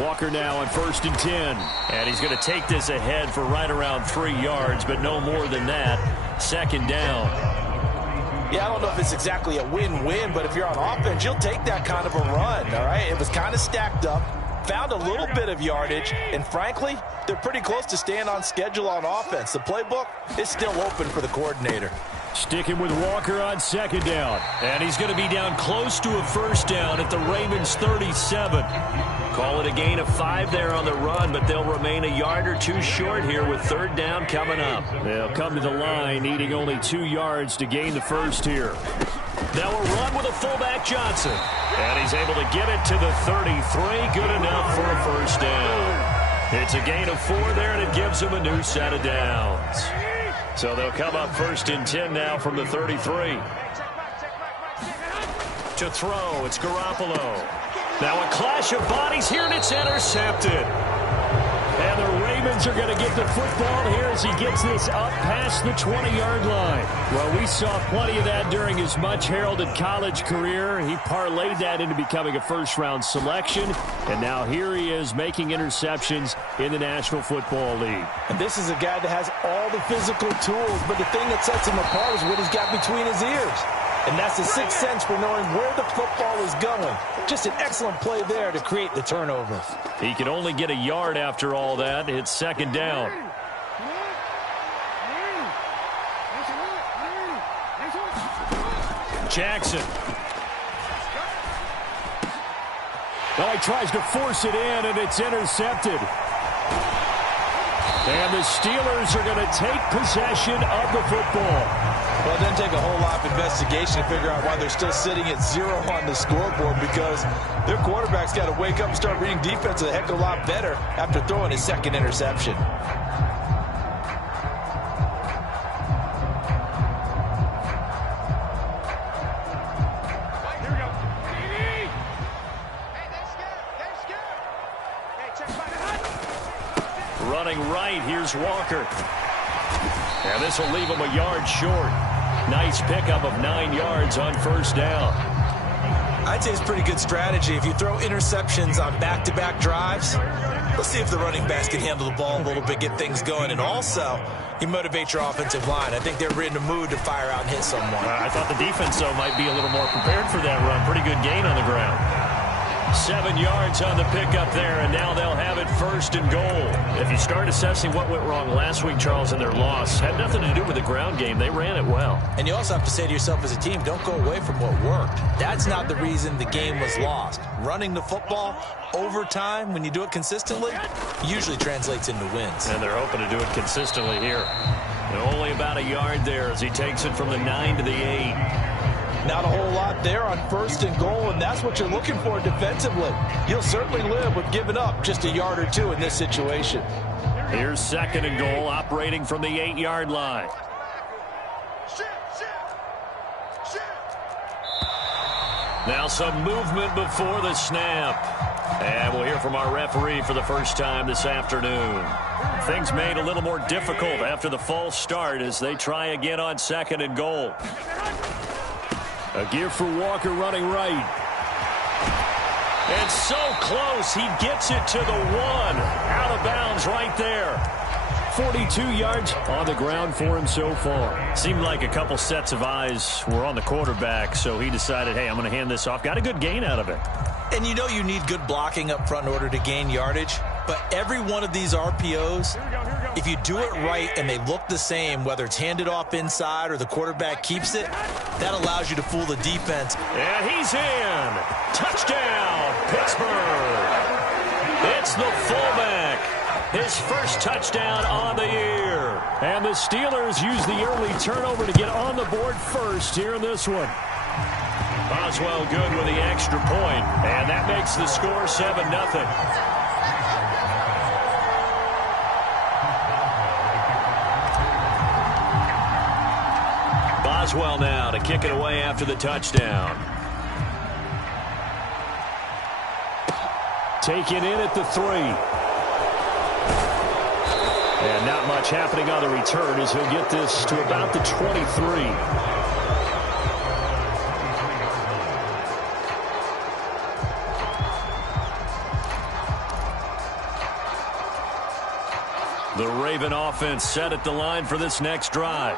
Walker now on 1st and 10. And he's going to take this ahead for right around 3 yards, but no more than that. 2nd down. Yeah, I don't know if it's exactly a win-win, but if you're on offense, you'll take that kind of a run, all right? It was kind of stacked up, found a little bit of yardage, and frankly, they're pretty close to staying on schedule on offense. The playbook is still open for the coordinator. Sticking with Walker on 2nd down. And he's going to be down close to a 1st down at the Ravens' 37. Call it a gain of 5 there on the run, but they'll remain a yard or 2 short here with 3rd down coming up. They'll come to the line needing only 2 yards to gain the 1st here. Now a run with a fullback Johnson. And he's able to get it to the 33. Good enough for a 1st down. It's a gain of 4 there, and it gives them a new set of downs. So they'll come up 1st and 10 now from the 33. To throw, it's Garoppolo. Now a clash of bodies here, and it's intercepted. And the Ravens are going to get the football here as he gets this up past the 20-yard line. Well, we saw plenty of that during his much-heralded college career. He parlayed that into becoming a first-round selection, and now here he is making interceptions in the National Football League. And this is a guy that has all the physical tools, but the thing that sets him apart is what he's got between his ears. And that's the sixth sense for knowing where the football is going. Just an excellent play there to create the turnover. He can only get a yard after all that. It's 2nd down. Jackson. Well, he tries to force it in, and it's intercepted. And the Steelers are going to take possession of the football. Well, it doesn't take a whole lot of investigation to figure out why they're still sitting at 0 on the scoreboard, because their quarterback's got to wake up and start reading defense a heck of a lot better after throwing his 2nd interception. Running right, here's Walker. And this will leave him a yard short. Nice pickup of 9 yards on 1st down. I'd say it's pretty good strategy. If you throw interceptions on back-to-back drives, let's see if the running backs can handle the ball a little bit, get things going. And also, you motivate your offensive line. I think they're in the mood to fire out and hit someone. I thought the defense, though, might be a little more prepared for that run. Pretty good gain on the ground. 7 yards on the pickup there, and now they'll have it 1st and goal. If you start assessing what went wrong last week, Charles, in their loss, had nothing to do with the ground game. They ran it well. And you also have to say to yourself as a team, don't go away from what worked. That's not the reason the game was lost. Running the football over time, when you do it consistently, usually translates into wins. And they're hoping to do it consistently here. And only about a yard there as he takes it from the 9 to the 8. Not a whole lot there on 1st and goal, and that's what you're looking for defensively. You'll certainly live with giving up just a yard or 2 in this situation. Here's 2nd and goal, operating from the 8-yard line. Now some movement before the snap. And we'll hear from our referee for the first time this afternoon. Things made a little more difficult after the false start as they try again on 2nd and goal. A gear for Walker running right. And so close, he gets it to the 1. Out of bounds right there. 42 yards on the ground for him so far. Seemed like a couple sets of eyes were on the quarterback, so he decided, hey, I'm going to hand this off. Got a good gain out of it. And you know you need good blocking up front in order to gain yardage. But every one of these RPOs, if you do it right and they look the same, whether it's handed off inside or the quarterback keeps it, that allows you to fool the defense. And he's in. Touchdown, Pittsburgh. It's the fullback. His first touchdown on the year. And the Steelers use the early turnover to get on the board first here in this one. Boswell good with the extra point, and that makes the score 7-0. Boswell now to kick it away after the touchdown. Taken in at the 3. And not much happening on the return as he'll get this to about the 23. The Raven offense set at the line for this next drive.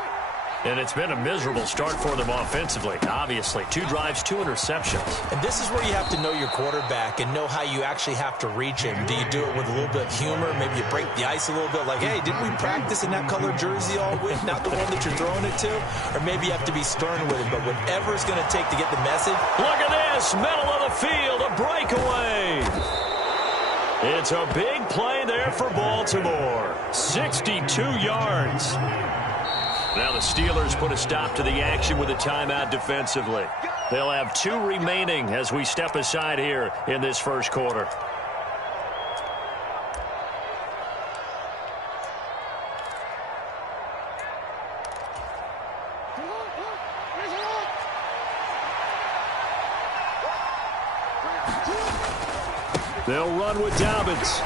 And it's been a miserable start for them offensively, obviously. 2 drives, 2 interceptions. And this is where you have to know your quarterback and know how you actually have to reach him. Do you do it with a little bit of humor? Maybe you break the ice a little bit like, hey, didn't we practice in that colored jersey all week, not the one that you're throwing it to? Or maybe you have to be stern with it, but whatever it's going to take to get the message. Look at this, middle of the field, a breakaway. It's a big play there for Baltimore. 62 yards. Now the Steelers put a stop to the action with a timeout defensively. They'll have 2 remaining as we step aside here in this first quarter. They'll run with Dobbins.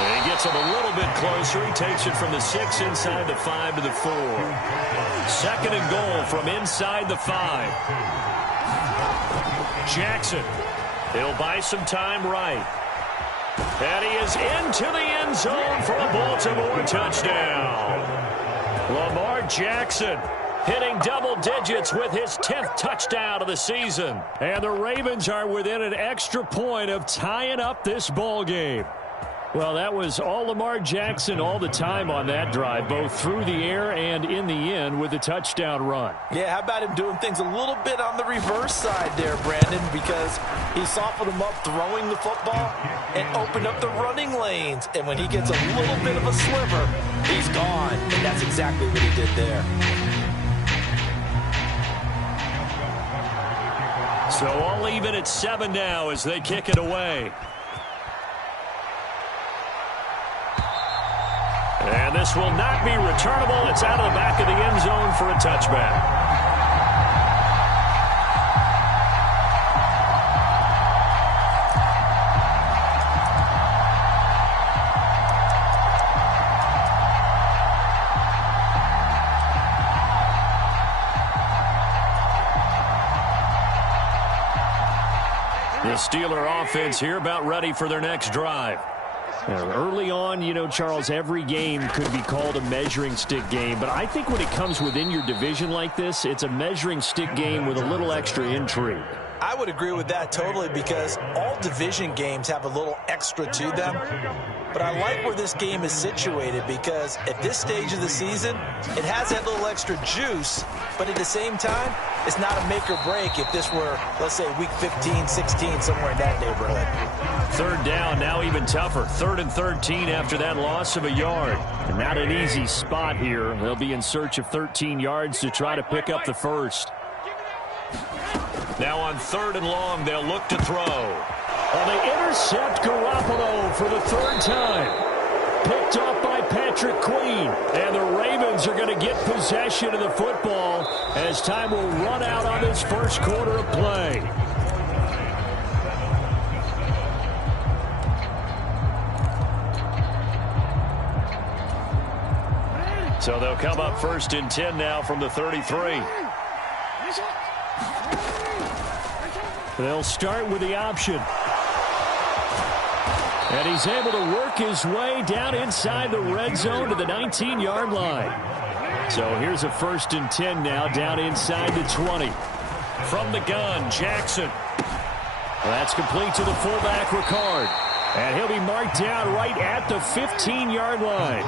And he gets him a little bit closer. He takes it from the 6 inside the 5 to the 4. 2nd and goal from inside the 5. Jackson. He'll buy some time right. And he is into the end zone for a Baltimore touchdown. Lamar Jackson hitting double digits with his 10th touchdown of the season. And the Ravens are within an extra point of tying up this ball game. Well, that was all Lamar Jackson all the time on that drive, both through the air and in the end with a touchdown run. Yeah, how about him doing things a little bit on the reverse side there, Brandon, because he softened him up throwing the football and opened up the running lanes. And when he gets a little bit of a sliver, he's gone. And that's exactly what he did there. So all even at 7 now as they kick it away. And this will not be returnable. It's out of the back of the end zone for a touchback. The Steeler offense here about ready for their next drive. Early on, you know, Charles, every game could be called a measuring stick game. But I think when it comes within your division like this, it's a measuring stick game with a little extra intrigue. I would agree with that totally because all division games have a little extra to them. But I like where this game is situated because at this stage of the season, it has that little extra juice. But at the same time, it's not a make or break if this were, let's say, week 15, 16, somewhere in that neighborhood. 3rd down, now even tougher. 3rd and 13 after that loss of a yard. And not an easy spot here. They'll be in search of 13 yards to try to pick up the first. Now on 3rd and long, they'll look to throw. Well, they intercept Garoppolo for the 3rd time. Picked off by Patrick Queen. And the Ravens are going to get possession of the football as time will run out on this first quarter of play. So they'll come up 1st and 10 now from the 33. They'll start with the option. And he's able to work his way down inside the red zone to the 19-yard line. So here's a 1st and 10 now down inside the 20. From the gun, Jackson. Well, that's complete to the fullback, Ricard. And he'll be marked down right at the 15-yard line.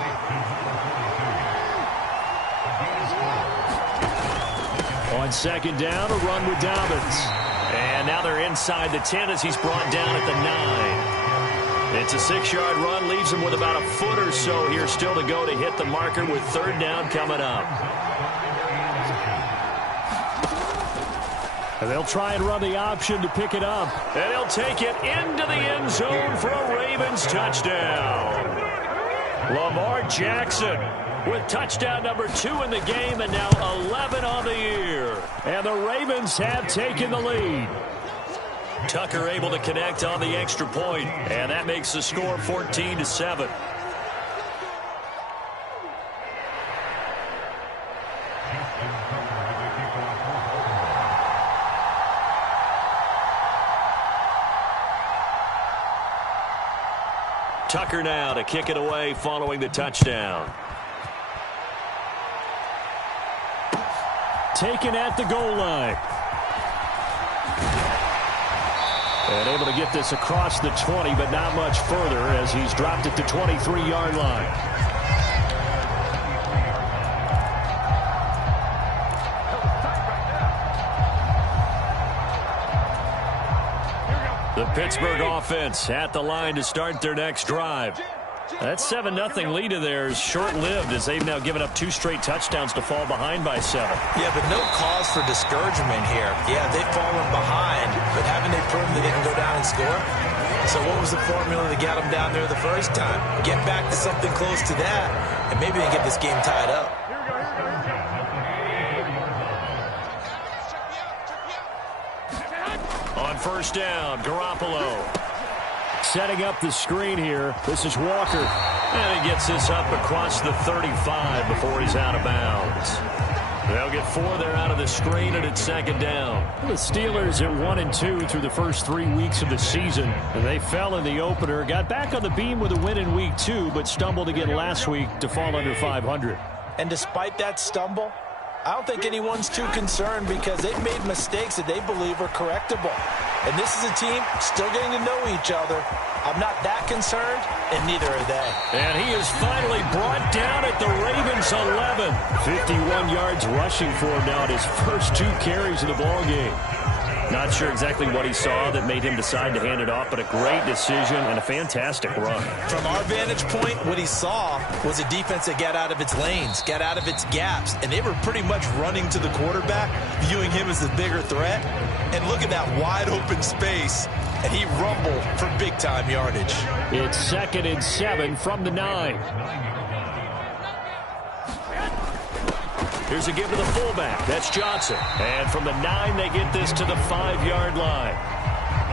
On 2nd down, a run with Dobbins. And now they're inside the 10 as he's brought down at the 9. It's a 6-yard run, leaves him with about a foot or so here still to go to hit the marker with 3rd down coming up. And they'll try and run the option to pick it up. And he'll take it into the end zone for a Ravens touchdown. Lamar Jackson with touchdown number 2 in the game and now 11 on the year. And the Ravens have taken the lead. Tucker able to connect on the extra point, and that makes the score 14-7. Tucker now to kick it away following the touchdown. Taken at the goal line. And able to get this across the 20, but not much further as he's dropped it to 23-yard line. The Pittsburgh offense at the line to start their next drive. That 7-0 lead of theirs short-lived as they've now given up 2 straight touchdowns to fall behind by 7. Yeah, but no cause for discouragement here. Yeah, they've fallen behind, but haven't they proven that they can go down and score? So what was the formula that got them down there the first time? Get back to something close to that, and maybe they get this game tied up. On first down, Garoppolo. Setting up the screen here. This is Walker. And he gets this up across the 35 before he's out of bounds. They'll get 4 there out of the screen, and it's second down. The Steelers at 1-2 through the first 3 weeks of the season. And they fell in the opener, got back on the beam with a win in week 2, but stumbled again last week to fall under 500. And despite that stumble, I don't think anyone's too concerned because they've made mistakes that they believe are correctable. And this is a team still getting to know each other. I'm not that concerned, and neither are they. And he is finally brought down at the Ravens' 11. 51 yards rushing for him now at his first 2 carries of the ballgame. Not sure exactly what he saw that made him decide to hand it off, but a great decision and a fantastic run. From our vantage point, what he saw was a defense that got out of its lanes, got out of its gaps, and they were pretty much running to the quarterback, viewing him as the bigger threat. And look at that wide open space, and he rumbled for big-time yardage. It's 2nd and 7 from the 9. Here's a give to the fullback. That's Johnson. And from the 9, they get this to the 5-yard line.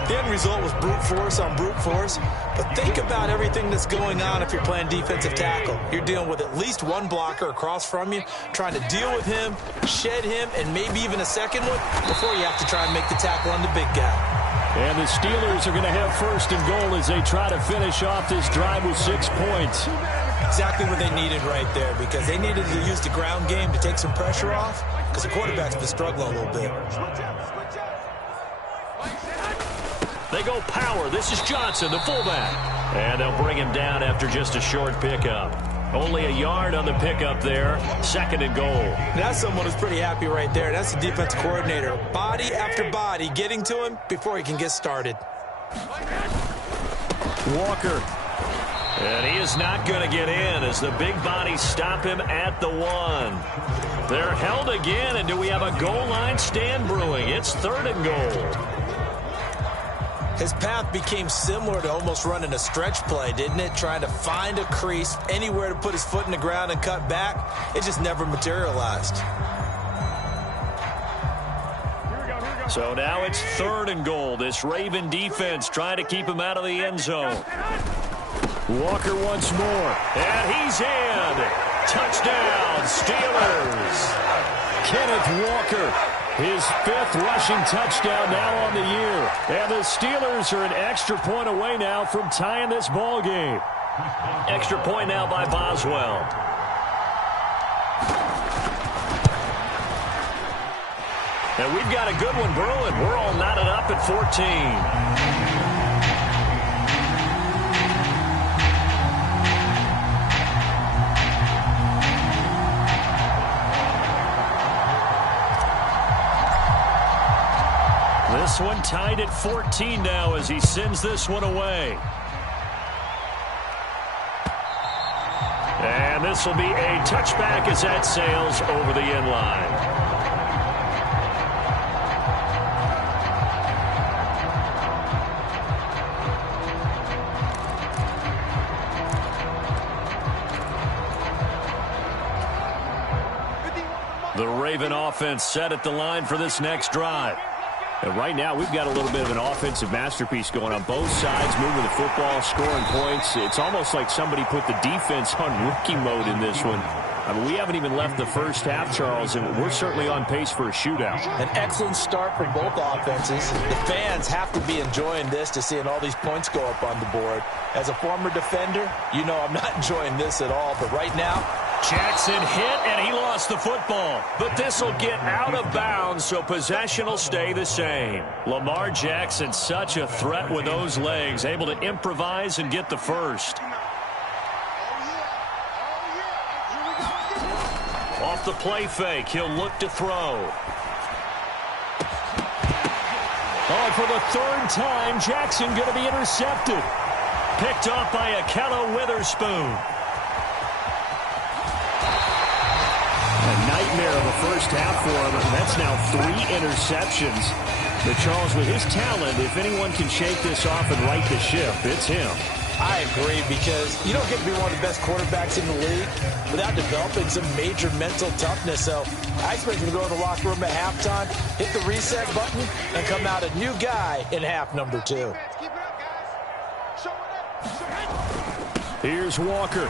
The end result was brute force on brute force. But think about everything that's going on if you're playing defensive tackle. You're dealing with at least one blocker across from you, trying to deal with him, shed him, and maybe even a second one before you have to try and make the tackle on the big guy. And the Steelers are going to have 1st and goal as they try to finish off this drive with 6 points. Exactly what they needed right there because they needed to use the ground game to take some pressure off because the quarterback's been struggling a little bit. They go power. This is Johnson, the fullback. And they'll bring him down after just a short pickup. Only a yard on the pickup there. 2nd and goal. That's someone who's pretty happy right there. That's the defense coordinator. Body after body getting to him before he can get started. Walker. And he is not going to get in as the big bodies stop him at the 1. They're held again, and do we have a goal line stand brewing? It's 3rd and goal. His path became similar to almost running a stretch play, didn't it? Trying to find a crease, anywhere to put his foot in the ground and cut back. It just never materialized. So now it's 3rd and goal. This Raven defense trying to keep him out of the end zone. Walker once more, and he's in. Touchdown, Steelers. Kenneth Walker, his 5th rushing touchdown now on the year. And the Steelers are an extra point away now from tying this ball game. Extra point now by Boswell. And we've got a good one brewing. We're all knotted up at 14. This one tied at 14 now as he sends this one away. And this will be a touchback as that sails over the end line. The Raven offense set at the line for this next drive. And right now, we've got a little bit of an offensive masterpiece going on both sides, moving the football, scoring points. It's almost like somebody put the defense on rookie mode in this one. I mean, we haven't even left the first half, Charles, and we're certainly on pace for a shootout. An excellent start for both offenses. The fans have to be enjoying this to seeing all these points go up on the board. As a former defender, you know I'm not enjoying this at all, but right now, Jackson hit, and he lost the football. But this will get out of bounds, so possession will stay the same. Lamar Jackson, such a threat with those legs, able to improvise and get the first. Off the play fake, he'll look to throw. Oh, for the third time, Jackson going to be intercepted. Picked off by Akello Witherspoon. A nightmare of a first half for him, and that's now 3 interceptions. But Charles, with his talent, if anyone can shake this off and right the ship, it's him. I agree, because you don't get to be one of the best quarterbacks in the league without developing some major mental toughness. So I expect him to go in the locker room at halftime, hit the reset button, and come out a new guy in half number 2. Here's Walker.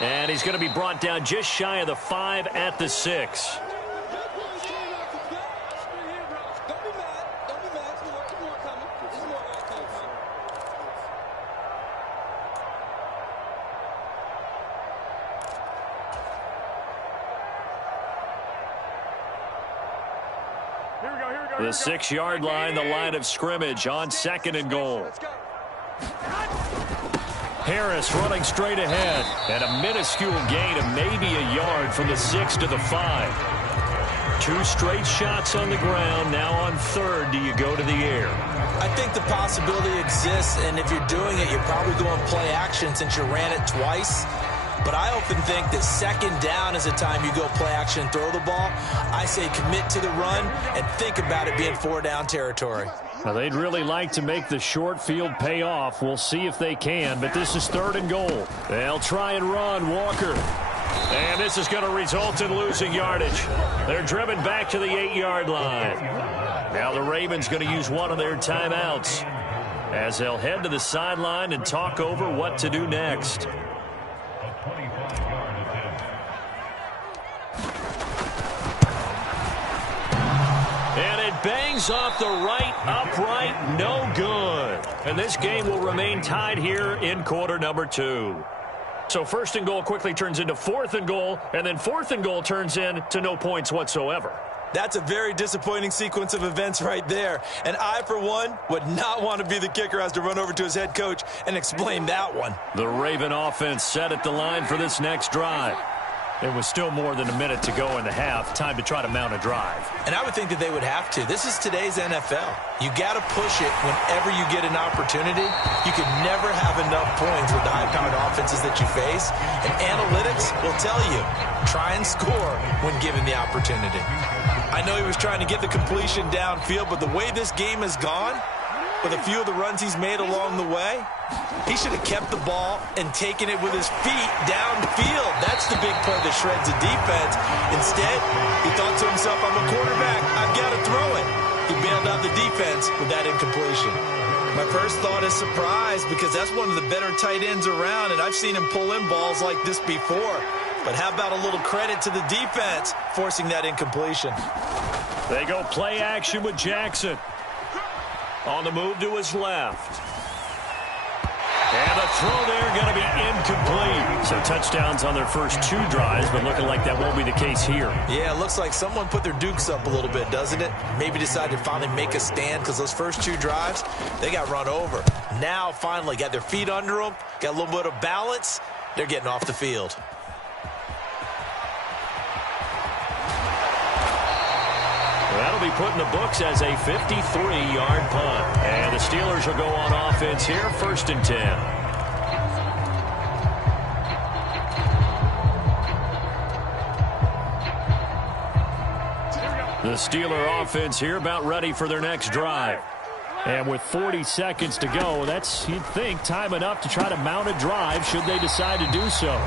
And he's going to be brought down just shy of the 5 at the 6. The 6-yard line, the line of scrimmage on 2nd and goal. Harris running straight ahead, and a minuscule gain of maybe a yard from the 6 to the 5. 2 straight shots on the ground. Now on 3rd, do you go to the air? I think the possibility exists, and if you're doing it, you're probably going play action since you ran it twice. But I often think that 2nd down is the time you go play action and throw the ball. I say commit to the run and think about it being 4-down territory. Well, they'd really like to make the short field pay off. We'll see if they can, but this is 3rd and goal. They'll try and run. Walker. And this is going to result in losing yardage. They're driven back to the 8-yard line. Now the Ravens going to use one of their timeouts as they'll head to the sideline and talk over what to do next. And it bangs off the right upright, no good. And this game will remain tied here in quarter number 2. So 1st and goal quickly turns into 4th and goal, and then 4th and goal turns into no points whatsoever. That's a very disappointing sequence of events right there. And I, for one, would not want to be the kicker who has to run over to his head coach and explain that one. The Raven offense set at the line for this next drive. It was still more than a minute to go in the half. Time to try to mount a drive. And I would think that they would have to. This is today's NFL. You got to push it whenever you get an opportunity. You can never have enough points with the high-powered offenses that you face. And analytics will tell you, try and score when given the opportunity. I know he was trying to get the completion downfield, but the way this game has gone, with a few of the runs he's made along the way, he should have kept the ball and taken it with his feet downfield. That's the big play that shreds the defense. Instead, he thought to himself, I'm a quarterback, I've got to throw it. He bailed out the defense with that incompletion. My first thought is surprise, because that's one of the better tight ends around, and I've seen him pull in balls like this before. But how about a little credit to the defense forcing that incompletion? They go play action with Jackson. On the move to his left. And the throw there going to be incomplete. So touchdowns on their first 2 drives, but looking like that won't be the case here. Yeah, it looks like someone put their dukes up a little bit, doesn't it? Maybe decided to finally make a stand, because those first 2 drives, they got run over. Now, finally, got their feet under them, got a little bit of balance. They're getting off the field. That'll be put in the books as a 53-yard punt. And the Steelers will go on offense here, 1st and 10. The Steeler offense here about ready for their next drive. And with 40 seconds to go, that's, you'd think, time enough to try to mount a drive should they decide to do so.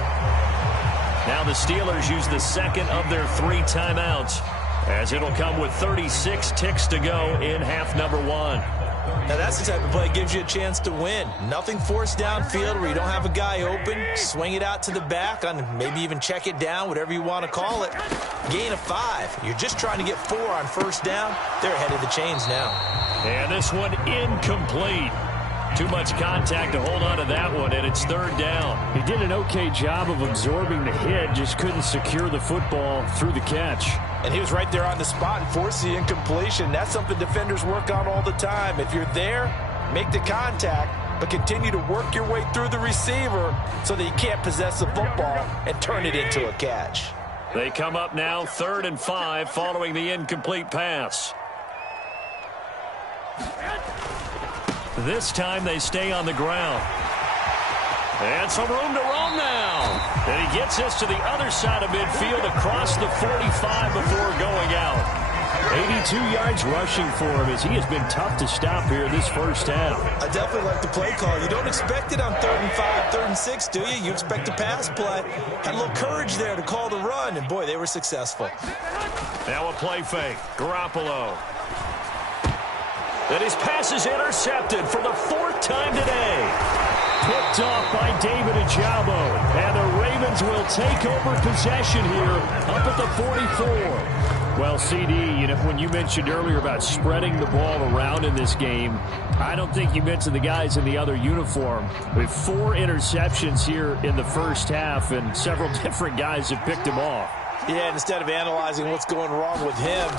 Now the Steelers use the 2nd of their 3 timeouts, as it'll come with 36 ticks to go in half number 1. Now that's the type of play that gives you a chance to win. Nothing forced downfield where you don't have a guy open. Swing it out to the back, on maybe even check it down, whatever you want to call it. Gain of 5. You're just trying to get 4 on first down. They're ahead of the chains now. And this one incomplete. Too much contact to hold on to that one, and it's third down. He did an okay job of absorbing the hit, just couldn't secure the football through the catch. And he was right there on the spot and forced the incompletion. That's something defenders work on all the time. If you're there, make the contact, but continue to work your way through the receiver so that you can't possess the football and turn it into a catch. They come up now 3rd and 5 following the incomplete pass. This time they stay on the ground. And some room to roam now. And he gets this to the other side of midfield across the 45 before going out. 82 yards rushing for him as he has been tough to stop here this first half. I definitely like the play call. You don't expect it on 3rd and 5, 3rd and 6, do you? You expect a pass play. Had a little courage there to call the run, and boy, they were successful. Now a play fake. Garoppolo. And his pass is intercepted for the 4th time today. Picked off by David Ojabo. And the Ravens will take over possession here up at the 44. Well, CD, you know, when you mentioned earlier about spreading the ball around in this game, I don't think you mentioned the guys in the other uniform. With 4 interceptions here in the first half, and several different guys have picked him off. Yeah, and instead of analyzing what's going wrong with him,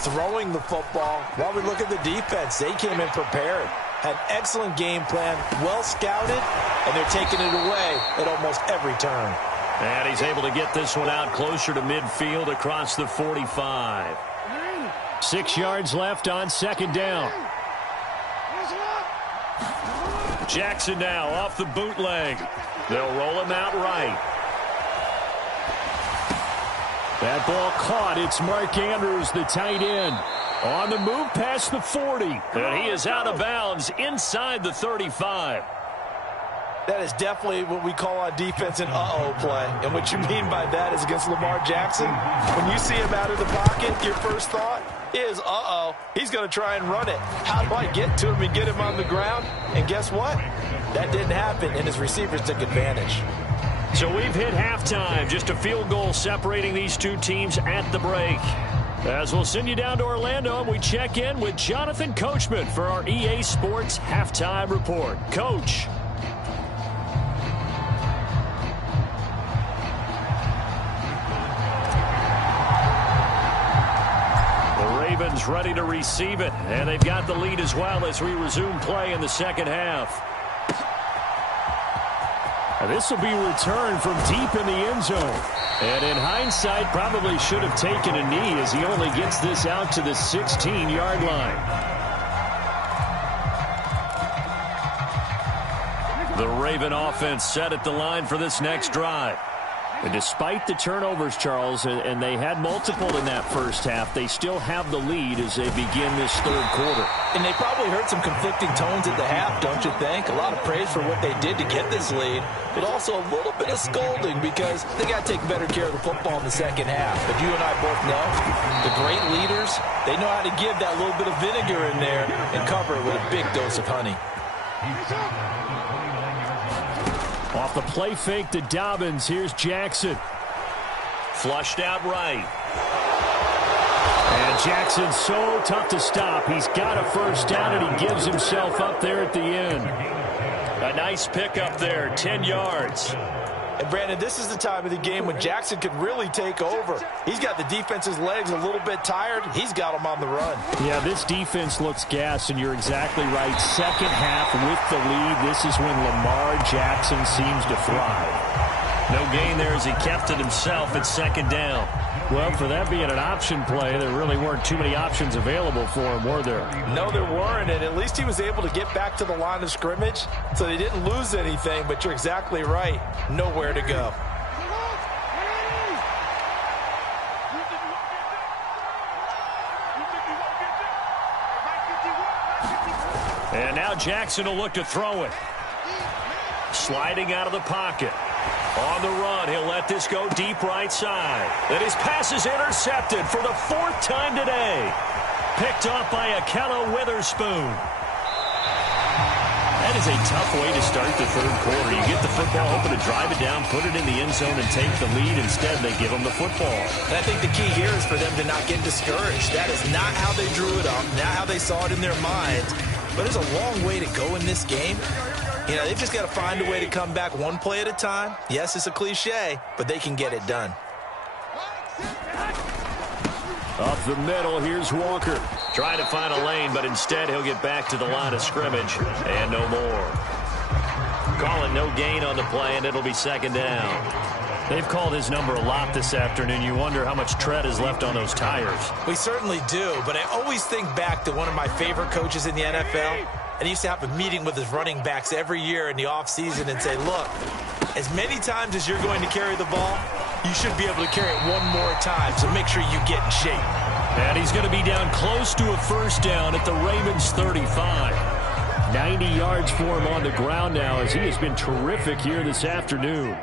throwing the football, while we look at the defense, they came in prepared. Had excellent game plan, well scouted, and they're taking it away at almost every turn. And he's able to get this one out closer to midfield across the 45. 6 yards left on 2nd down. Jackson now off the bootleg. They'll roll him out right. That ball caught. It's Mark Andrews, the tight end. On the move past the 40. And he is out of bounds inside the 35. That is definitely what we call on defense an uh-oh play. And what you mean by that is against Lamar Jackson, when you see him out of the pocket, your first thought is, uh-oh, he's going to try and run it. How do I get to him and get him on the ground? And guess what? That didn't happen, and his receivers took advantage. So we've hit halftime. Just a field goal separating these two teams at the break. As we'll send you down to Orlando, and we check in with Jonathan Coachman for our EA Sports Halftime Report. Coach. The Ravens ready to receive it, and they've got the lead as well as we resume play in the second half. This will be returned from deep in the end zone. And in hindsight, probably should have taken a knee as he only gets this out to the 16-yard line. The Raven offense set at the line for this next drive. And despite the turnovers, Charles, and they had multiple in that first half, they still have the lead as they begin this third quarter. And they probably heard some conflicting tones at the half, don't you think? A lot of praise for what they did to get this lead, but also a little bit of scolding because they got to take better care of the football in the second half. But you and I both know the great leaders, they know how to give that little bit of vinegar in there and cover it with a big dose of honey. Off the play fake to Dobbins, here's Jackson. Flushed out right. And Jackson's so tough to stop. He's got a first down, and he gives himself up there at the end. A nice pickup there, 10 yards. And, Brandon, this is the time of the game when Jackson could really take over. He's got the defense's legs a little bit tired. He's got them on the run. Yeah, this defense looks gassed, and you're exactly right. Second half with the lead, this is when Lamar Jackson seems to thrive. No gain there as he kept it himself at 2nd down. Well, for that being an option play, there really weren't too many options available for him, were there? No, there weren't, and at least he was able to get back to the line of scrimmage, so they didn't lose anything, but you're exactly right. Nowhere to go. And now Jackson will look to throw it. Sliding out of the pocket. On the run, he'll let this go deep right side. And his pass is intercepted for the 4th time today. Picked off by Akello Witherspoon. That is a tough way to start the third quarter. You get the football, hoping to drive it down, put it in the end zone, and take the lead. Instead, they give them the football. And I think the key here is for them to not get discouraged. That is not how they drew it up, not how they saw it in their minds. But there's a long way to go in this game. You know, they've just got to find a way to come back one play at a time. Yes, it's a cliche, but they can get it done. Up the middle, here's Walker. Trying to find a lane, but instead he'll get back to the line of scrimmage. And no more. Calling no gain on the play, and it'll be second down. They've called his number a lot this afternoon. You wonder how much tread is left on those tires. We certainly do, but I always think back to one of my favorite coaches in the NFL. And he used to have a meeting with his running backs every year in the offseason and say, look, as many times as you're going to carry the ball, you should be able to carry it one more time, so make sure you get in shape. And he's going to be down close to a first down at the Ravens 35. 90 yards for him on the ground now as he has been terrific here this afternoon.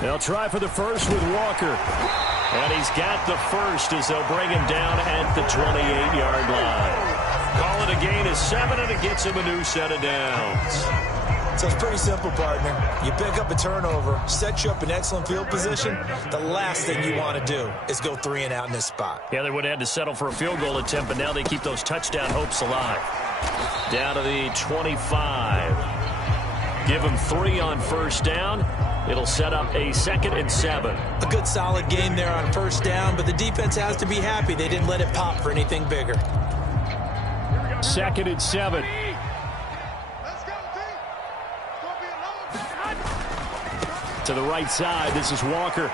They'll try for the first with Walker. And he's got the first as they'll bring him down at the 28-yard line. Call it a gain of 7, and it gets him a new set of downs. So it's pretty simple, partner. You pick up a turnover, set you up in excellent field position. The last thing you want to do is go 3 and out in this spot. Yeah, they would have had to settle for a field goal attempt, but now they keep those touchdown hopes alive. Down to the 25. Give them 3 on first down. It'll set up a 2nd and 7. A good solid game there on first down, but the defense has to be happy they didn't let it pop for anything bigger. 2nd and 7. To the right side, this is Walker.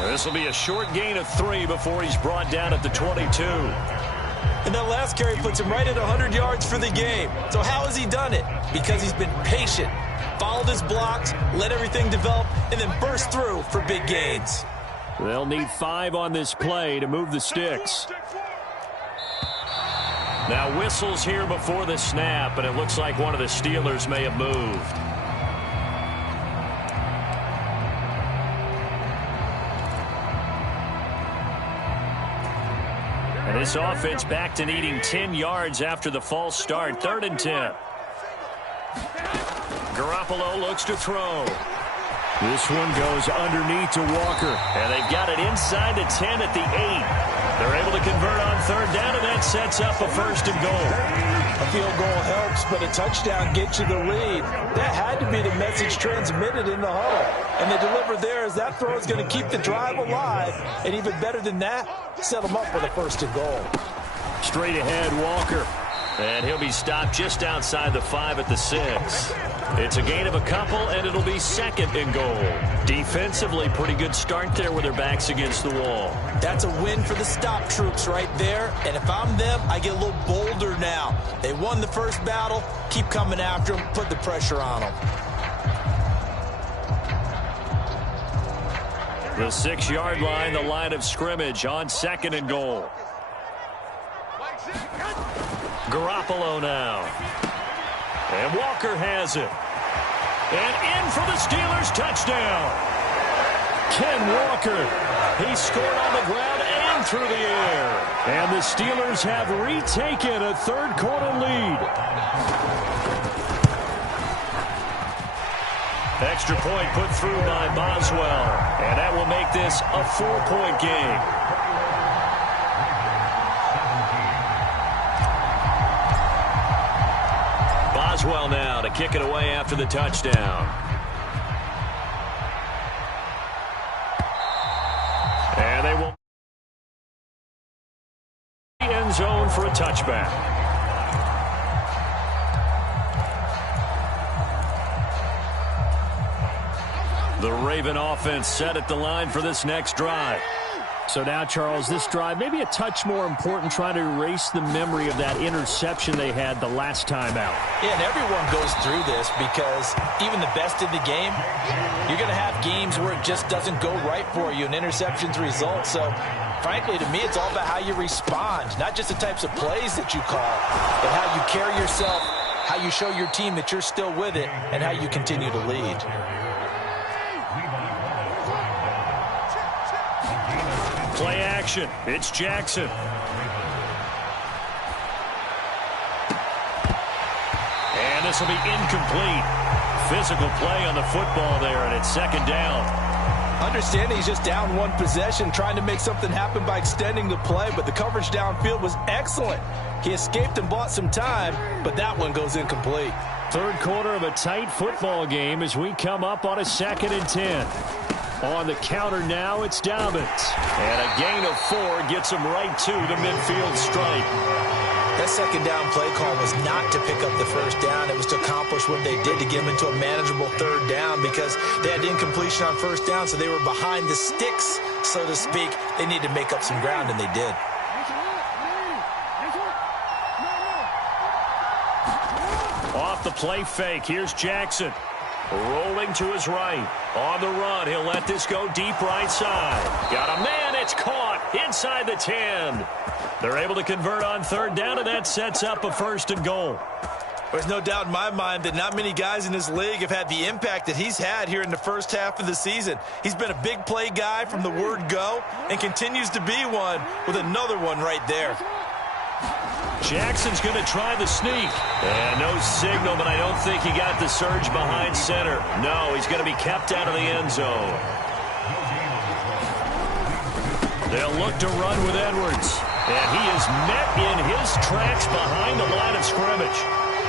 This will be a short gain of 3 before he's brought down at the 22. And that last carry puts him right at 100 yards for the game. So how has he done it? Because he's been patient, followed his blocks, let everything develop, and then burst through for big gains. They'll need 5 on this play to move the sticks. Now whistles here before the snap, and it looks like one of the Steelers may have moved. And this offense back to needing 10 yards after the false start. 3rd and 10. Garoppolo looks to throw. This one goes underneath to Walker. And they've got it inside the 10 at the 8. They're able to convert on 3rd down, and that sets up a 1st and goal. A field goal helps, but a touchdown gets you the lead. That had to be the message transmitted in the huddle. And they deliver there as that throw is going to keep the drive alive. And even better than that, set them up with a 1st and goal. Straight ahead, Walker. And he'll be stopped just outside the 5 at the 6. It's a gain of a couple, and it'll be 2nd and goal. Defensively, pretty good start there with their backs against the wall. That's a win for the stop troops right there. And if I'm them, I get a little bolder now. They won the first battle. Keep coming after them. Put the pressure on them. The 6-yard line, the line of scrimmage on 2nd and goal. Garoppolo now. And Walker has it. And in for the Steelers touchdown. Ken Walker. He scored on the ground and through the air. And the Steelers have retaken a 3rd quarter lead. Extra point put through by Boswell. And that will make this a 4-point game. Boswell now to kick it away after the touchdown. And they will end zone for a touchback. The Raven offense set at the line for this next drive. So now, Charles, this drive maybe a touch more important, trying to erase the memory of that interception they had the last time out. Yeah, and everyone goes through this because even the best in the game, you're going to have games where it just doesn't go right for you and interceptions result. So, frankly, to me, it's all about how you respond, not just the types of plays that you call, but how you carry yourself, how you show your team that you're still with it, and how you continue to lead. Play action. It's Jackson. And this will be incomplete. Physical play on the football there, and it's second down. Understanding he's just down one possession, trying to make something happen by extending the play, but the coverage downfield was excellent. He escaped and bought some time, but that one goes incomplete. Third quarter of a tight football game as we come up on a 2nd and 10. On the counter now, it's Dobbins. And a gain of 4 gets him right to the midfield stripe. That second down play call was not to pick up the first down. It was to accomplish what they did to get him into a manageable third down because they had incompletion on first down, so they were behind the sticks, so to speak. They needed to make up some ground, and they did. Off the play fake, here's Jackson. Rolling to his right. On the run, he'll let this go deep right side. Got a man, it's caught inside the 10. They're able to convert on third down, and that sets up a 1st and goal. There's no doubt in my mind that not many guys in this league have had the impact that he's had here in the first half of the season. He's been a big play guy from the word go and continues to be one with another one right there. Jackson's going to try the sneak. And no signal, but I don't think he got the surge behind center. No, he's going to be kept out of the end zone. They'll look to run with Edwards. And he is met in his tracks behind the line of scrimmage.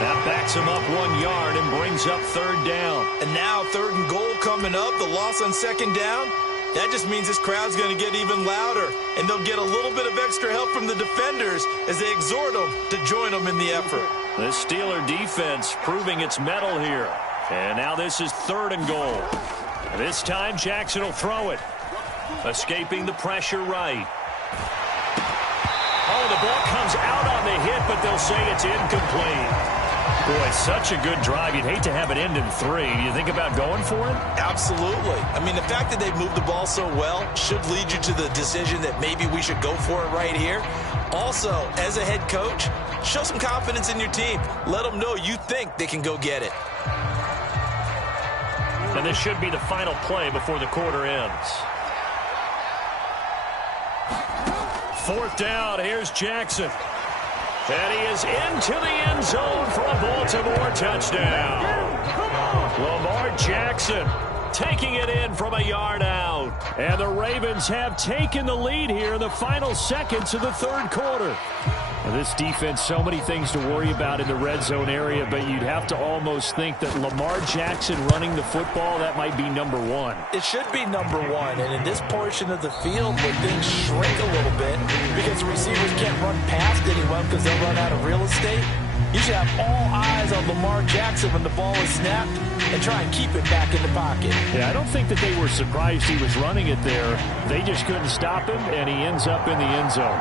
That backs him up 1 yard and brings up third down. And now 3rd and goal coming up. The loss on second down. That just means this crowd's going to get even louder. And they'll get a little bit of extra help from the defenders as they exhort them to join them in the effort. The Steeler defense proving its mettle here. And now this is 3rd and goal. This time Jackson will throw it. Escaping the pressure right. Oh, the ball comes out on the hit, but they'll say it's incomplete. Boy, such a good drive. You'd hate to have it end in 3. Do you think about going for it? Absolutely. I mean, the fact that they've moved the ball so well should lead you to the decision that maybe we should go for it right here. Also, as a head coach, show some confidence in your team. Let them know you think they can go get it. And this should be the final play before the quarter ends. 4th down, here's Jackson. And he is into the end zone for a Baltimore touchdown. Lamar Jackson taking it in from a yard out. And the Ravens have taken the lead here in the final seconds of the third quarter. Now, this defense, so many things to worry about in the red zone area, but you'd have to almost think that Lamar Jackson running the football, that might be number 1. It should be number 1, and in this portion of the field where things shrink a little bit because the receivers can't run past anyone because they'll run out of real estate, you should have all eyes on Lamar Jackson when the ball is snapped and try and keep it back in the pocket. Yeah, I don't think that they were surprised he was running it there. They just couldn't stop him, and he ends up in the end zone.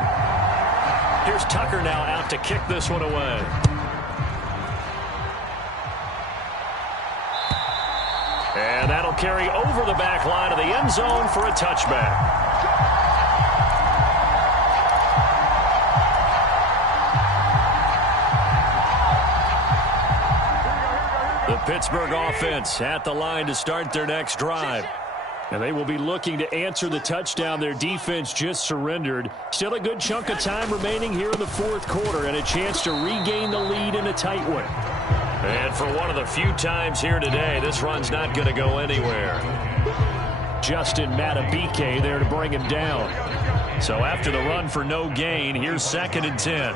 Here's Tucker now out to kick this one away. And that'll carry over the back line of the end zone for a touchback. The Pittsburgh offense at the line to start their next drive. And they will be looking to answer the touchdown their defense just surrendered. Still a good chunk of time remaining here in the fourth quarter and a chance to regain the lead in a tight one. And for one of the few times here today, this run's not going to go anywhere. Justin Matabike there to bring him down. So after the run for no gain, here's 2nd and 10.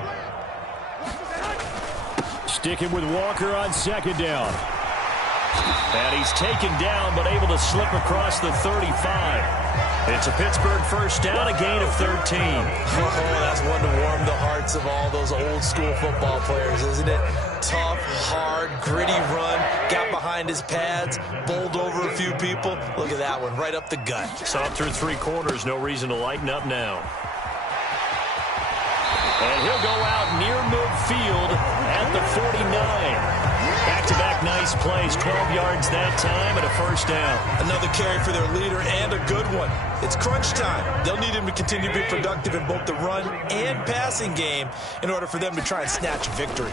Sticking with Walker on 2nd down. And he's taken down, but able to slip across the 35. It's a Pittsburgh first down, a gain of 13. Oh, that's one to warm the hearts of all those old school football players, isn't it? Tough, hard, gritty run, got behind his pads, bowled over a few people. Look at that one, right up the gut. Saw it through 3 quarters, no reason to lighten up now. And he'll go out near midfield at the 49. Back-to-back nice plays, 12 yards that time and a first down. Another carry for their leader and a good one. It's crunch time. They'll need him to continue to be productive in both the run and passing game in order for them to try and snatch a victory.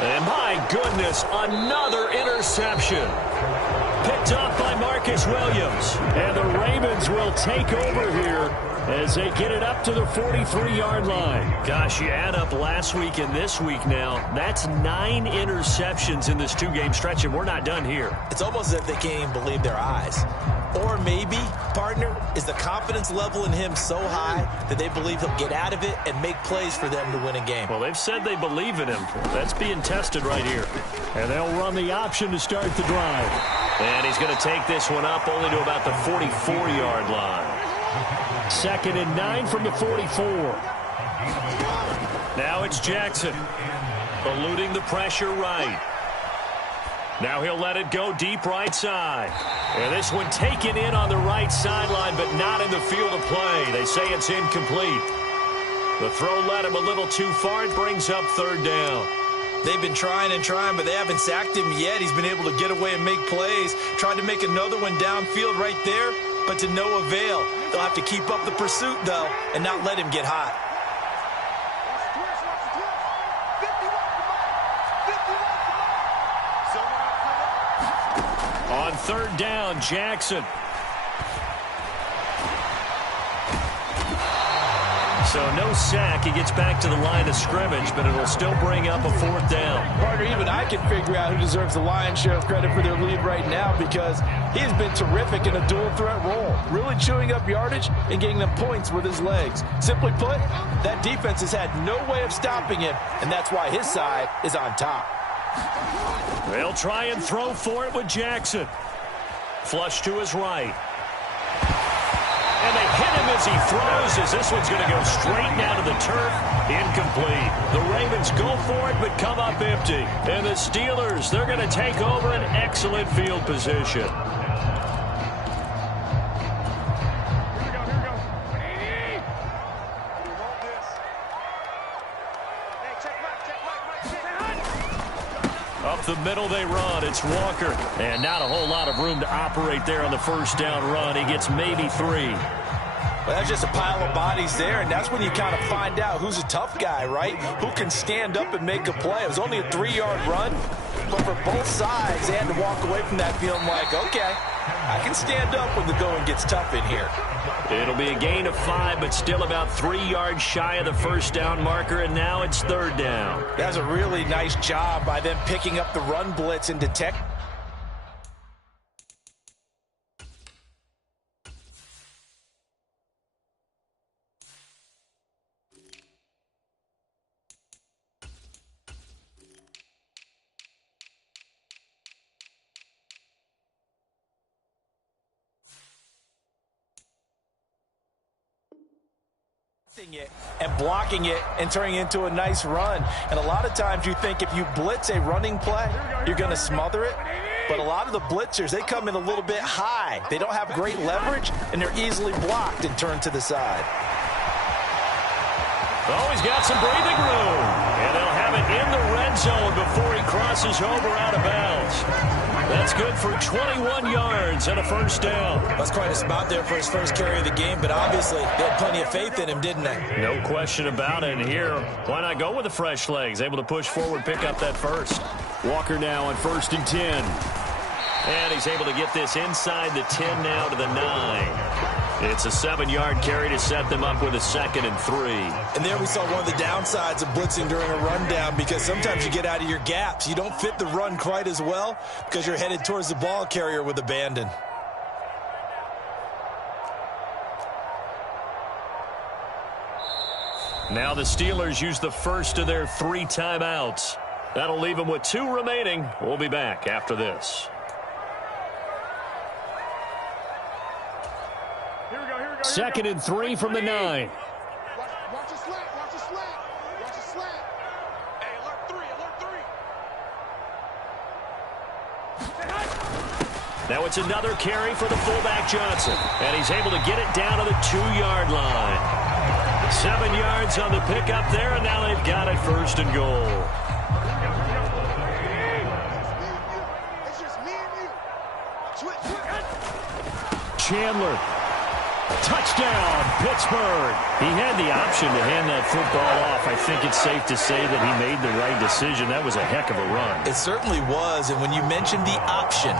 And my goodness, another interception. picked off by Marcus Williams. And the Ravens will take over here as they get it up to the 43-yard line. Gosh, you add up last week and this week now. That's 9 interceptions in this 2-game stretch, and we're not done here. It's almost as if they can't even believe their eyes. Or maybe, partner, is the confidence level in him so high that they believe he'll get out of it and make plays for them to win a game. Well, they've said they believe in him. That's being tested right here. And they'll run the option to start the drive. And he's going to take this one up only to about the 44-yard line. 2nd and 9 from the 44. Now it's Jackson. Eluding the pressure right. Now he'll let it go deep right side. And this one taken in on the right sideline, but not in the field of play. They say it's incomplete. The throw led him a little too far. It brings up 3rd down. They've been trying and trying, but they haven't sacked him yet. He's been able to get away and make plays. Tried to make another one downfield right there, but to no avail. They'll have to keep up the pursuit, though, and not let him get hot. On 3rd down, Jackson. So no sack. He gets back to the line of scrimmage, but it'll still bring up a 4th down. Partner, even I can figure out who deserves the lion's share of credit for their lead right now, because he has been terrific in a dual threat role, really chewing up yardage and getting them points with his legs. Simply put, that defense has had no way of stopping him, and that's why his side is on top. They'll try and throw for it with Jackson. Flush to his right. And they hit him as he throws, as this one's going to go straight down to the turf. Incomplete. The Ravens go for it, but come up empty. And the Steelers, they're going to take over an excellent field position. Up the middle they run. It's Walker. And not a whole lot of room to operate there on the 1st down run. He gets maybe 3. Well, that's just a pile of bodies there, and that's when you kind of find out who's a tough guy, right? Who can stand up and make a play. It was only a 3-yard run, but for both sides, they had to walk away from that feeling like, okay, I can stand up when the going gets tough in here. It'll be a gain of 5, but still about 3 yards shy of the 1st down marker, and now it's 3rd down. That's a really nice job by them picking up the run blitz and detect. It and blocking it and turning it into a nice run. And a lot of times you think if you blitz a running play, you're going to smother it. But a lot of the blitzers, they come in a little bit high. They don't have great leverage, and they're easily blocked and turned to the side. Oh, he's got some breathing room. And they'll have it in the red zone before he crosses over out of bounds. That's good for 21 yards and a 1st down. That's quite a spot there for his first carry of the game, but obviously they had plenty of faith in him, didn't they? No question about it. And here, why not go with the fresh legs? Able to push forward, pick up that 1st. Walker now on 1st and 10. And he's able to get this inside the 10 now to the 9. It's a 7-yard carry to set them up with a 2nd and 3. And there we saw one of the downsides of blitzing during a rundown, because sometimes you get out of your gaps. You don't fit the run quite as well because you're headed towards the ball carrier with abandon. Now the Steelers use the first of their 3 timeouts. That'll leave them with 2 remaining. We'll be back after this. 2nd and 3 from the 9. Watch a slant, watch a slant, watch a slant. Hey, alert 3, alert 3. Now it's another carry for the fullback Johnson. And he's able to get it down to the 2-yard line. 7 yards on the pickup there, and now they've got it 1st and goal. It's just me and you. Switch. Chandler. Touchdown, Pittsburgh. He had the option to hand that football off. I think it's safe to say that he made the right decision. That was a heck of a run. It certainly was, and when you mentioned the option,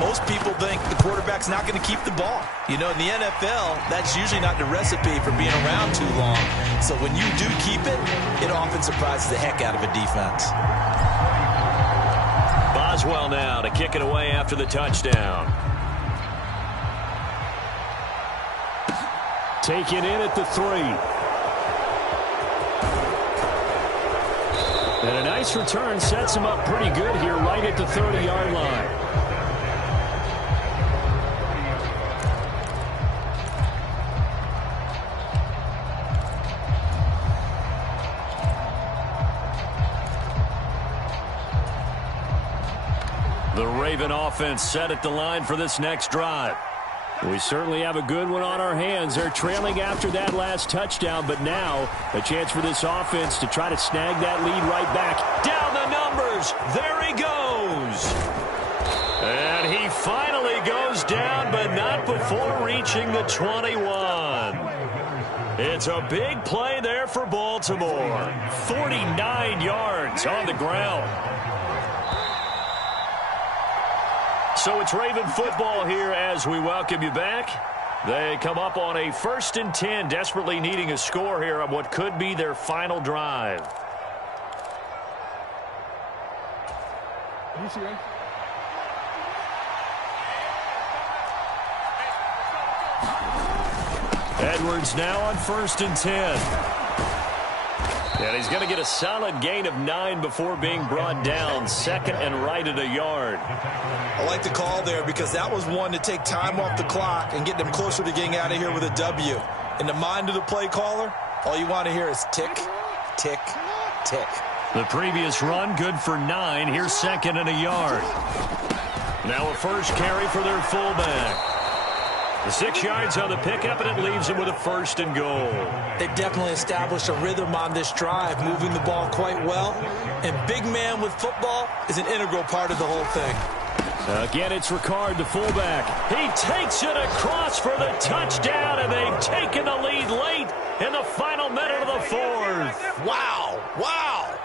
Most people think the quarterback's not going to keep the ball. You know, in the NFL, that's usually not the recipe for being around too long. So when you do keep it, it often surprises the heck out of a defense. Boswell now to kick it away after the touchdown. Taken in at the 3. And a nice return sets him up pretty good here right at the 30-yard line. The Raven offense set at the line for this next drive. We certainly have a good one on our hands. They're trailing after that last touchdown, but now a chance for this offense to try to snag that lead right back. Down the numbers. There he goes. And he finally goes down, but not before reaching the 21. It's a big play there for Baltimore. 49 yards on the ground. So it's Raven football here as we welcome you back. They come up on a 1st and 10, desperately needing a score here on what could be their final drive. Edwards now on 1st and 10. And he's going to get a solid gain of 9 before being brought down. 2nd and right at a yard. I like the call there because that was one to take time off the clock and get them closer to getting out of here with a W. In the mind of the play caller, all you want to hear is tick, tick, tick. The previous run good for 9. Here's 2nd and a yard. Now a first carry for their fullback. The 6 yards on the pickup, and it leaves them with a 1st and goal. They've definitely established a rhythm on this drive, moving the ball quite well. And big man with football is an integral part of the whole thing. Again, it's Ricard, the fullback. He takes it across for the touchdown, and they've taken the lead late in the final minute of the 4th. Wow, wow.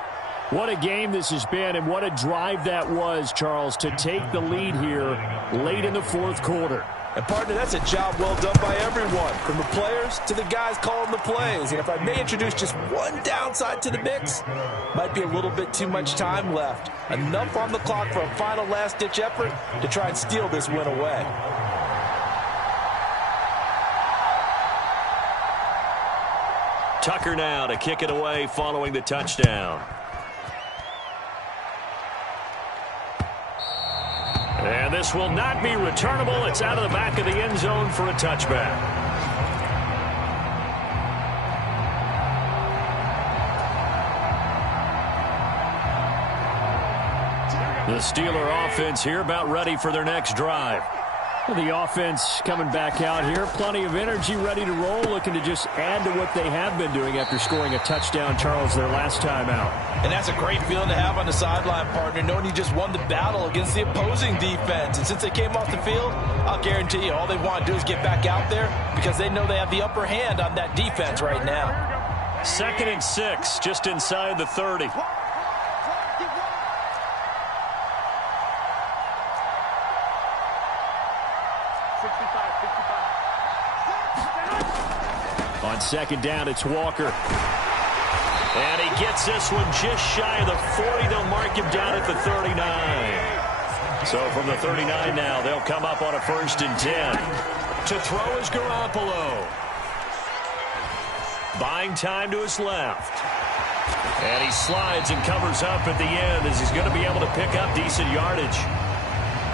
What a game this has been, and what a drive that was, Charles, to take the lead here late in the 4th quarter. And, partner, that's a job well done by everyone, from the players to the guys calling the plays. And if I may introduce just one downside to the mix, might be a little bit too much time left. Enough on the clock for a final last-ditch effort to try and steal this win away. Tucker now to kick it away following the touchdown. And this will not be returnable. It's out of the back of the end zone for a touchback. The Steeler offense here about ready for their next drive. The offense coming back out here. Plenty of energy, ready to roll, looking to just add to what they have been doing after scoring a touchdown, Charles, their last time out. And that's a great feeling to have on the sideline, partner, knowing you just won the battle against the opposing defense. And since they came off the field, I'll guarantee you all they want to do is get back out there because they know they have the upper hand on that defense right now. 2nd and 6, just inside the 30. On 2nd down, it's Walker. And he gets this one just shy of the 40. They'll mark him down at the 39. So from the 39 now, they'll come up on a 1st and 10. To throw is Garoppolo. Buying time to his left. And he slides and covers up at the end as he's going to be able to pick up decent yardage.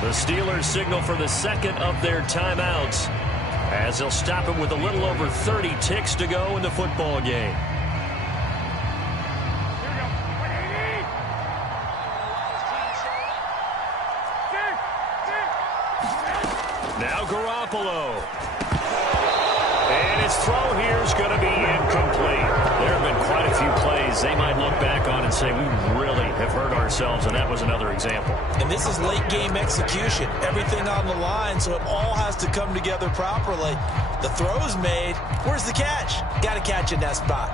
The Steelers signal for the 2nd of their timeouts, as they'll stop him with a little over 30 ticks to go in the football game. Now Garoppolo. And his throw here is going to be incomplete. There have been quite a few plays they might look back on and say, we really have hurt ourselves, and that was another example. And this is late game execution. Everything on the line, so it all has to come together properly. The throw's made. Where's the catch? Got to catch in that spot.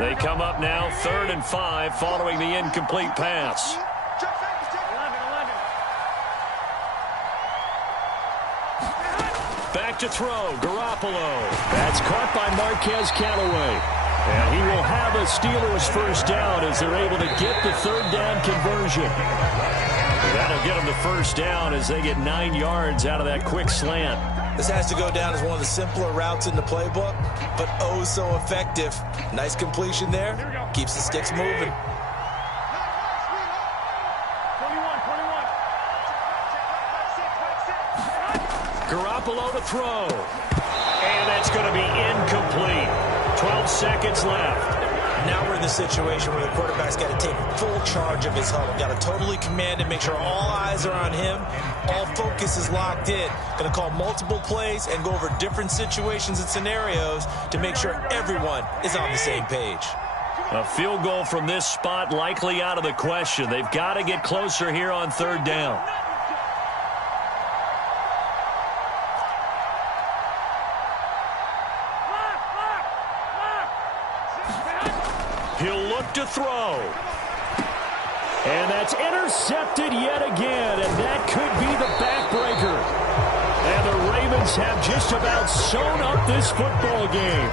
They come up now 3rd and 5 following the incomplete pass. Back to throw, Garoppolo. That's caught by Marquez Callaway. And he will have a Steelers first down as they're able to get the third down conversion. That'll get them the first down as they get 9 yards out of that quick slant. This has to go down as one of the simpler routes in the playbook, but oh so effective. Nice completion there. Keeps the sticks moving. Garoppolo to throw. And that's going to be incomplete. 12 seconds left. Now we're in the situation where the quarterback's got to take full charge of his huddle. Got to totally command and make sure all eyes are on him. All focus is locked in. Going to call multiple plays and go over different situations and scenarios to make sure everyone is on the same page. A field goal from this spot likely out of the question. They've got to get closer here on third down. He'll look to throw. And that's intercepted yet again, and that could be the backbreaker. And the Ravens have just about sewn up this football game.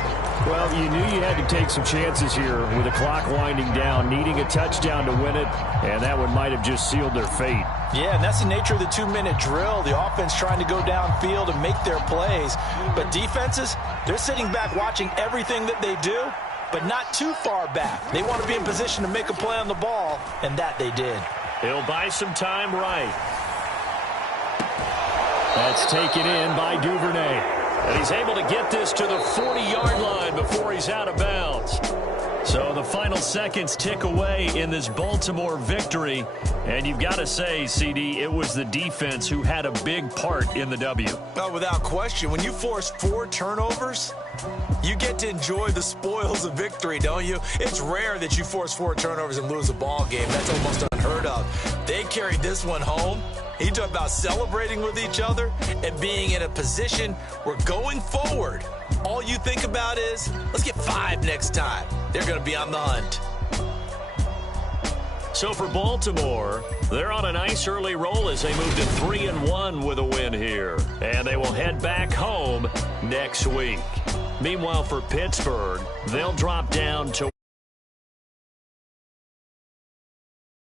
Well, you knew you had to take some chances here with the clock winding down, needing a touchdown to win it, and that one might have just sealed their fate. Yeah, and that's the nature of the 2-minute drill. The offense trying to go downfield and make their plays. But defenses, they're sitting back watching everything that they do, but not too far back. They want to be in position to make a play on the ball, and that they did. He'll buy some time right. That's taken in by Duvernay. And he's able to get this to the 40-yard line before he's out of bounds. So the final seconds tick away in this Baltimore victory. And you've got to say, CD, it was the defense who had a big part in the W. Oh, without question. When you force 4 turnovers, you get to enjoy the spoils of victory, don't you? It's rare that you force 4 turnovers and lose a ball game. That's almost unheard of. They carried this one home. You talk about celebrating with each other and being in a position where going forward, all you think about is, let's get 5 next time. They're going to be on the hunt. So for Baltimore, they're on a nice early roll as they move to 3-1 with a win here. And they will head back home next week. Meanwhile, for Pittsburgh, they'll drop down to